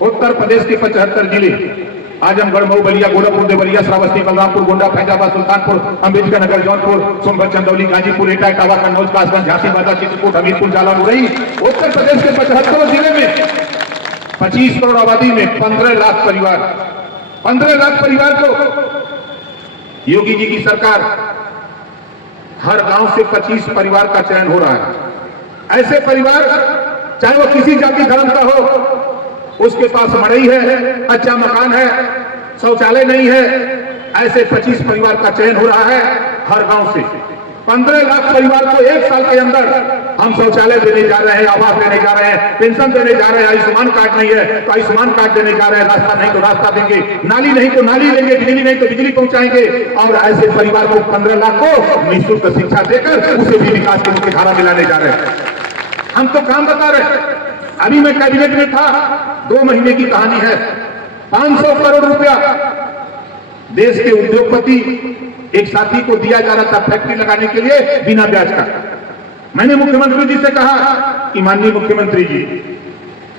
उत्तर प्रदेश के 75 जिले आजमगढ़, मऊ, बलिया, गोरखपुर, देवरिया, श्रावस्ती, बलरामपुर, गोंडा, फैजाबाद, सुल्तानपुर, अम्बेडकर नगर, जौनपुर, सोनभद्र, चंदौली, गाजीपुर, एटा, इटावा, कन्नौज, कासगंज, झांसी, बांदा, चित्रकूट, हमीरपुर, जालौन, मुरैना। उत्तर प्रदेश के 75 जिले में 25 करोड़ आबादी में 15 लाख परिवार को योगी जी की सरकार हर गांव से 25 परिवार का चयन हो रहा है। ऐसे परिवार चाहे वो किसी जाति धर्म का हो, उसके पास मड़ई है, अच्छा मकान है, शौचालय नहीं है, ऐसे 25 परिवार का चयन हो रहा है हर गांव से। 15 लाख परिवार को 1 साल के अंदर हम शौचालय देने जा रहे हैं, आवास देने जा रहे हैं, पेंशन देने जा रहे हैं। आयुष्मान कार्ड नहीं है तो आयुष्मान कार्ड देने जा रहे हैं, रास्ता नहीं तो रास्ता देंगे, नाली नहीं तो नाली देंगे, बिजली नहीं तो बिजली पहुंचाएंगे। और ऐसे परिवार को 15 लाख को निःशुल्क शिक्षा देकर उसे भी विकास की मुख्य धारा में लाने जा रहे हैं। हम तो काम बता रहे हैं। अभी मैं कैबिनेट में था, 2 महीने की कहानी है। 500 करोड़ रुपया देश के उद्योगपति एक साथी को दिया जा रहा था फैक्ट्री लगाने के लिए बिना ब्याज का। मैंने मुख्यमंत्री जी से कहा कि माननीय मुख्यमंत्री जी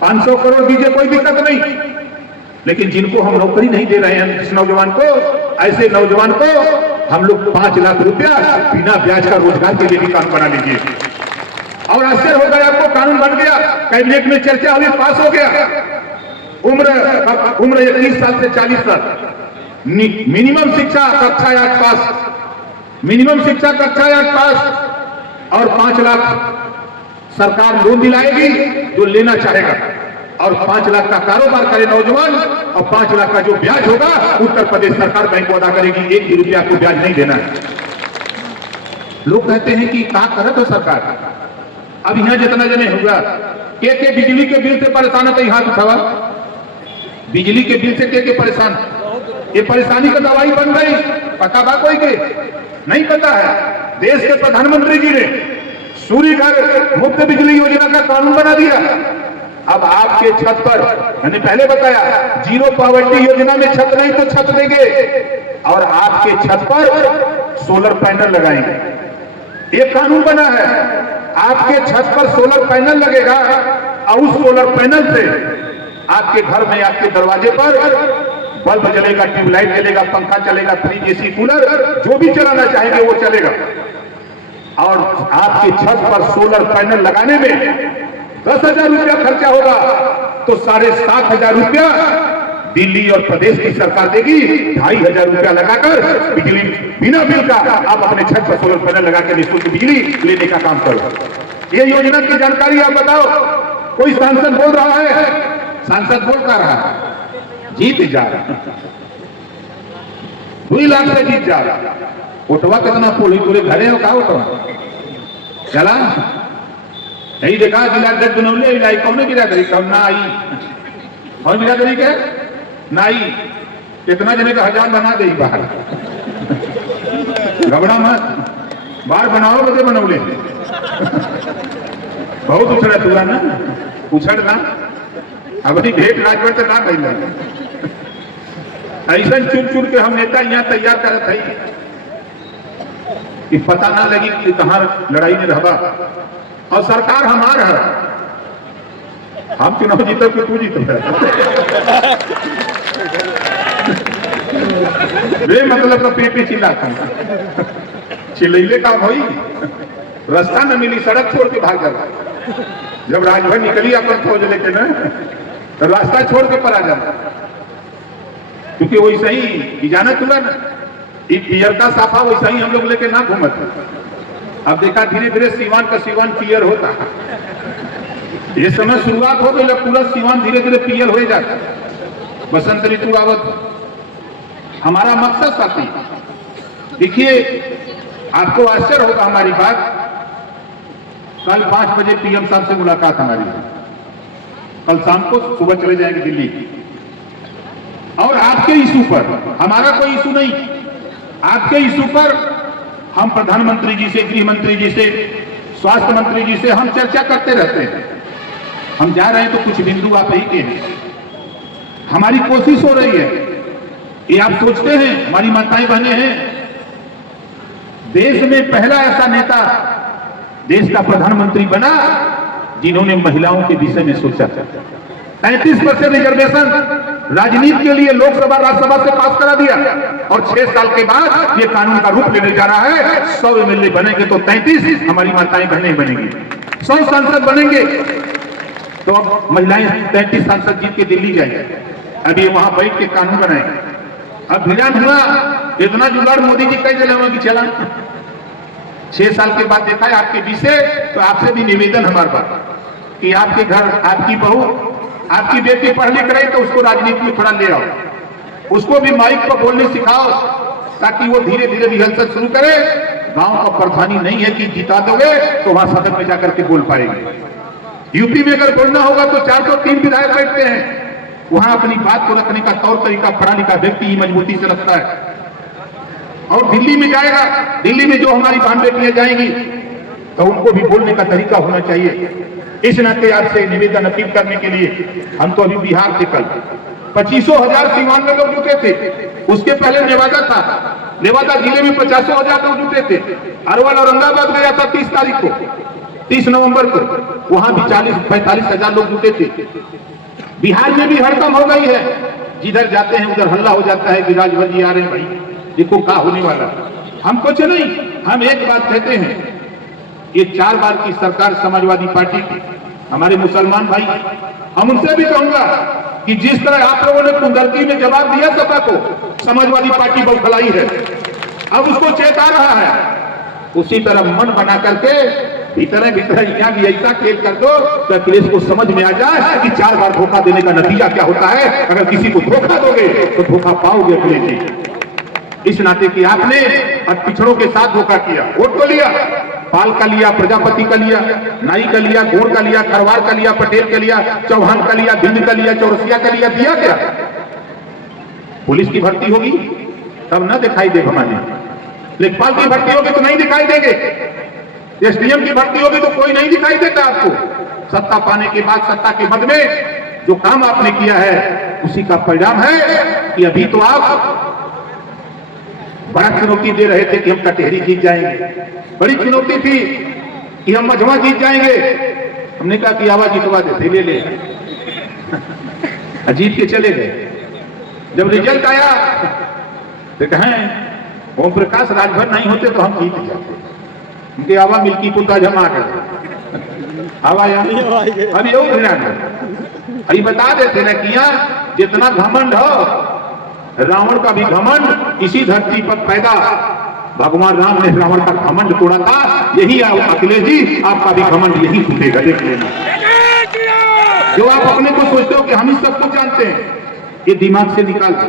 500 करोड़ दीजिए, कोई दिक्कत नहीं, लेकिन जिनको हम नौकरी नहीं दे रहे हैं इस नौजवान को, ऐसे नौजवान को हम लोग 5 लाख रुपया बिना ब्याज का रोजगार के लिए भी काम बना लीजिए। और आश्चर्य हो गया, आपको कानून बन गया, कैबिनेट में चर्चा हुई, पास हो गया। उम्र 21 साल से 40 साल, मिनिमम शिक्षा कक्षा 8 पास, मिनिमम शिक्षा कक्षा 8 पास, और 5 लाख सरकार लोन दिलाएगी जो लेना चाहेगा, और 5 लाख का कारोबार करे नौजवान, और 5 लाख का जो ब्याज होगा उत्तर प्रदेश सरकार बैंक को अदा करेगी। 1 भी रुपया को ब्याज नहीं देना है। लोग कहते हैं कि क्या करत हो सरकार। अब यहां जितना जने होगा के बिजली के बिल से परेशान है तो हाथ उठावा। बिजली के बिल से के परेशान, ये परेशानी का दवाई बन गई, पता बा कोई के नहीं पता है। देश के प्रधानमंत्री जी ने सूर्य घर मुफ्त बिजली योजना का कानून बना दिया। अब आपके छत पर, मैंने पहले बताया, जीरो पॉवर्टी योजना में छत नहीं तो छत देंगे, और आपके छत पर सोलर पैनल लगाएंगे। एक कानून बना है, आपके छत पर सोलर पैनल लगेगा, और उस सोलर पैनल से आपके घर में, आपके दरवाजे पर बल्ब जलेगा, ट्यूबलाइट जलेगा, पंखा चलेगा, फ्रिज, एसी, कूलर, जो भी चलाना चाहेंगे वो चलेगा। और आपके छत पर सोलर पैनल लगाने में 10,000 रुपया खर्चा होगा, तो 7,500 रुपया दिल्ली और प्रदेश की सरकार देगी। 2,500 रुपया लगाकर बिजली बिना बिल का आप अपने छत पर सोलर पैनल लगाकर निःशुल्क बिजली लेने का काम करो। ये योजना की जानकारी आप बताओ। कोई सांसद बोल रहा है, सांसद बोल कर रहा है, जीत जा रहा, 2 लाख से जीत जा रहा। उठवा कितना पूरे घरे हो का उठवा चला यही देखा जिला जज बनौले इलाई कौन गिरा करी कौन ना आई, और गिरा करी के नाई कितना जने का 1000 बना दे बाहर। घबरा मत, बाहर बनाओ बजे बनौले बहुत उछड़ा तुरा ना, उछड़ना अपनी भेंट राजगढ़ से ना कैला। ऐसा चुन के हम नेता यहाँ तैयार करत है कि पता ना लगी कि कहां लड़ाई में रहबा। और सरकार हमार है, हम चुनाव जीतो कि तू जीतो वे मतलब तो पेपी चिल्लाता चिल्ले का भाई रास्ता न मिली, सड़क छोड़ के भाग जाता। जब राजभर निकली अपन फौज लेके ना, तो रास्ता छोड़ के पर आ जाता, क्योंकि वैसा ही जाना तुला ना, पियर का साफा वैसा ही हम लोग लेके ना घूमत। अब देखा धीरे धीरे सीवान का सीवान पियर होता है। ये समय शुरुआत हो गई, पूरा सीवान धीरे धीरे पियर हो जाता। बसंत ऋतु आवत, हमारा मकसद साथी देखिए, आपको आश्चर्य होगा हमारी बात। कल 5 बजे पीएम साहब से मुलाकात हमारी, कल शाम को, सुबह चले जाएंगे दिल्ली। और आपके इशू पर, हमारा कोई इशू नहीं, आपके इशू पर हम प्रधानमंत्री जी से, गृह मंत्री जी से, स्वास्थ्य मंत्री जी से हम चर्चा करते रहते हैं। हम जा रहे हैं तो कुछ बिंदु आप ही के हैं, हमारी कोशिश हो रही है। ये आप सोचते हैं, हमारी माताएं बहनें हैं, देश में पहला ऐसा नेता देश का प्रधानमंत्री बना जिन्होंने महिलाओं के विषय में सोचा। 33% रिजर्वेशन राजनीति के लिए लोकसभा राज्यसभा से पास करा दिया और 6 साल के बाद ये कानून का रूप लेने जा रहा है। 100 एमएलए बनेंगे तो 33 हमारी माताएं बहनें बनेंगी, 100 सांसद बनेंगे तो अब महिलाएं 33 सांसद जीत के दिल्ली जाएंगे। अभी वहां बैठ के कानून बनाएंगे। अब ध्यान हुआ इतना जुगाड़ मोदी जी कह चला कि चला 6 साल के बाद देखा है आपके बीच से, तो आपसे भी निवेदन हमारे पास कि आपके घर आपकी बहू आपकी बेटी पढ़ लिख रही तो उसको राजनीति में थोड़ा ले आओ, उसको भी माइक पर बोलने सिखाओ ताकि वो धीरे धीरे रिहर्सल शुरू करे। गांव का प्रधानी नहीं है कि जिता दोगे तो वहां सदन में जाकर के बोल पाएंगे। यूपी में अगर बोलना होगा तो 403 विधायक बैठते हैं, वहां अपनी बात को रखने का तौर तरीका पढ़ा लिखा व्यक्ति मजबूती से रखता है। और दिल्ली में जाएगा, दिल्ली में जो हमारी बहन बेटियां जाएंगी तो उनको भी बोलने का तरीका होना चाहिए। इस नाते आपसे निवेदन अपील करने के लिए हम तो अभी बिहार थे, कल 25,000 सीवान में लोग जुटे थे, उसके पहले नेवादा था, नेवादा जिले में 50,000 लोग जुटे थे। अरवल औरंगाबाद गया था 30 तारीख को, 30 नवंबर को, वहां भी 40-45,000 लोग जुटे थे। बिहार में भी हड़कंप हो गई है, जिधर जाते हैं उधर हल्ला हो जाता है कि राजभर जी आ रहे हैं, भाई देखो क्या होने वाला। हम कुछ नहीं, हम एक बात कहते हैं, ये 4 बार की सरकार समाजवादी पार्टी की, हमारे मुसलमान भाई, हम उनसे भी कहूंगा कि जिस तरह आप लोगों ने कुंदरकी में जवाब दिया सपा को, समाजवादी पार्टी बौखलाई है, अब उसको चेता रहा है, उसी तरह मन बना करके भीतर यहाँ भी ऐसा खेल कर दो तो अखिलेश को समझ में आ जाए कि 4 बार धोखा देने का नतीजा क्या होता है। अगर किसी को धोखा दोगे तो धोखा पाओगे अखिलेश जी। इस नाते कि आपने अब पिछड़ों के साथ धोखा किया, वोट तो लिया, पाल का लिया, प्रजापति का लिया, नाई का लिया, गोर का लिया, खरवार का लिया, पटेल का लिया, चौहान का लिया, बिंद का लिया, चौरसिया का लिया, दिया क्या? पुलिस की भर्ती होगी तब न दिखाई दे हमारे, लेखपाल की भर्ती होगी तो नहीं दिखाई देंगे, एसडीएम की भर्ती होगी तो कोई नहीं दिखाई देता आपको। सत्ता पाने के बाद सत्ता के मद में जो काम आपने किया है उसी का परिणाम है कि अभी तो आप बड़ा चुनौती दे रहे थे कि हम कटहरी जीत जाएंगे, बड़ी चुनौती थी कि हम मझवा जीत जाएंगे, हमने कहा कि आवाज जितवा देते, ले ले जीत के चले गए। जब रिजल्ट आया तो कहें ओम प्रकाश राजभर नहीं होते तो हम जीत जाते, उनके आवा मिल्की पुता जमा कर आवा अभी अभी बता देते ना कि यार जितना घमंड हो, रावण का भी घमंड इसी धरती पर पैदा, भगवान राम ने रावण का घमंड तोड़ा था, यही अखिलेश जी आपका भी घमंड यही टूटेगा, देख लेना। जो आप अपने को सोचते हो कि हम ही सब कुछ जानते हैं, ये दिमाग से निकाल दो।